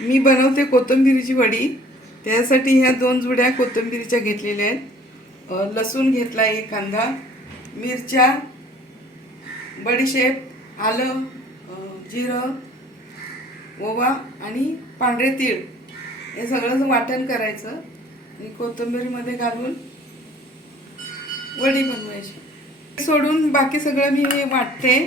मी बनवते कोथिंबीरीची वडी. त्यासाठी ह्या 2 जुड्या कोथिंबीरीच्या घेतलेल्या आहेत. लसूण घेतला, 1 कांदा, मिरच्या, बडीशेप, आलं, जिरं, ओवा आणि पांढरे तीळ हे सगळं वाटण करायचं आणि कोथिंबीरीमध्ये घालून वडी बनवायची. सोडून बाकी सगळं मी हे वाटते.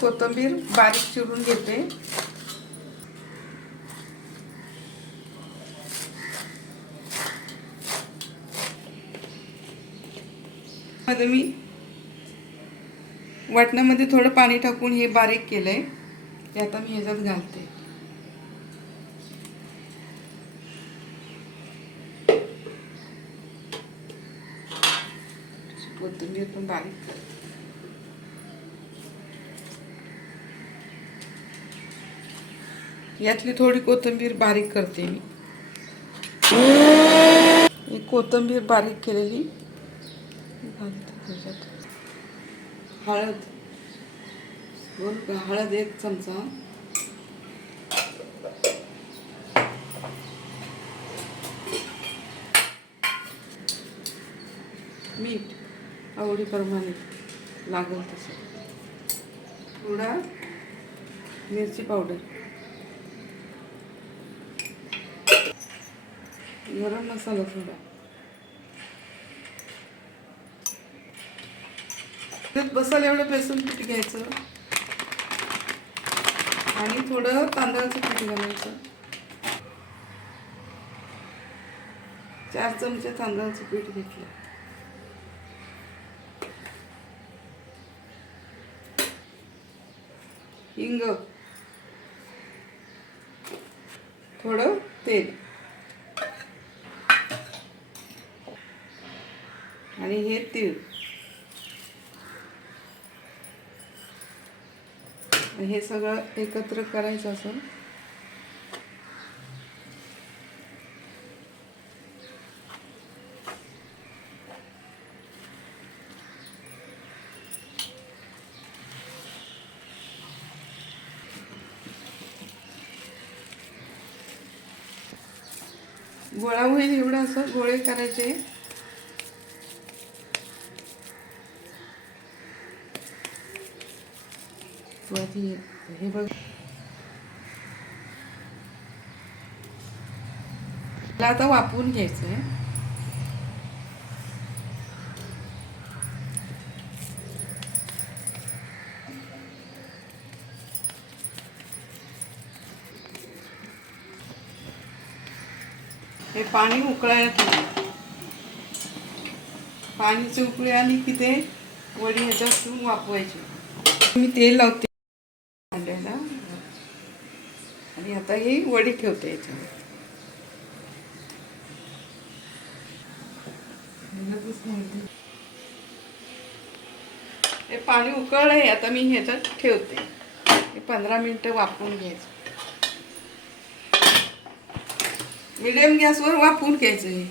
कोथिंबीर बारीक चिरून घेते. मध्ये मी वाटणामध्ये थोडं पाणी टाकून हे बारीक केलंय. ते आता मी ह्याच्यात घालते. कोथिंबीर पण बारीक करते. यातली थोडी कोथिंबीर बारीक करते मी. ही कोथिंबीर बारीक केलेली घालते त्याच्यात. हळद 1 चमचा, मीठ आवडीप्रमाणे लागेल तसं, थोडा मिरची पावडर, गरम मसाला थोडा. बसल एवढं बेसन पीठ घ्यायचं आणि थोडं तांदळाचं पीठ घालायचं. 4 चमचे तांदळाचं पीठ घेतलं. हिंग, थोडं तेल आणि हे तीळ. हे सगळं एकत्र करायचं असं. गोळा होईल एवढं असं गोळे करायचे. हे बघ, आता वाफवून घ्यायचं आहे. हे पाणी उकळायला ठेवलं. पाणीची उकळी आली की ते वडी ह्याच्यात वाफवायची. मी तेल लावते भांड्याला आणि आता ही वडी ठेवते याच्यावर. हे पाणी उकळलंय, आता मी ह्याच्यात ठेवते. 15 मिनिटं वाफवून घ्यायचं. मिडियम गॅसवर वाफवून घ्यायचं.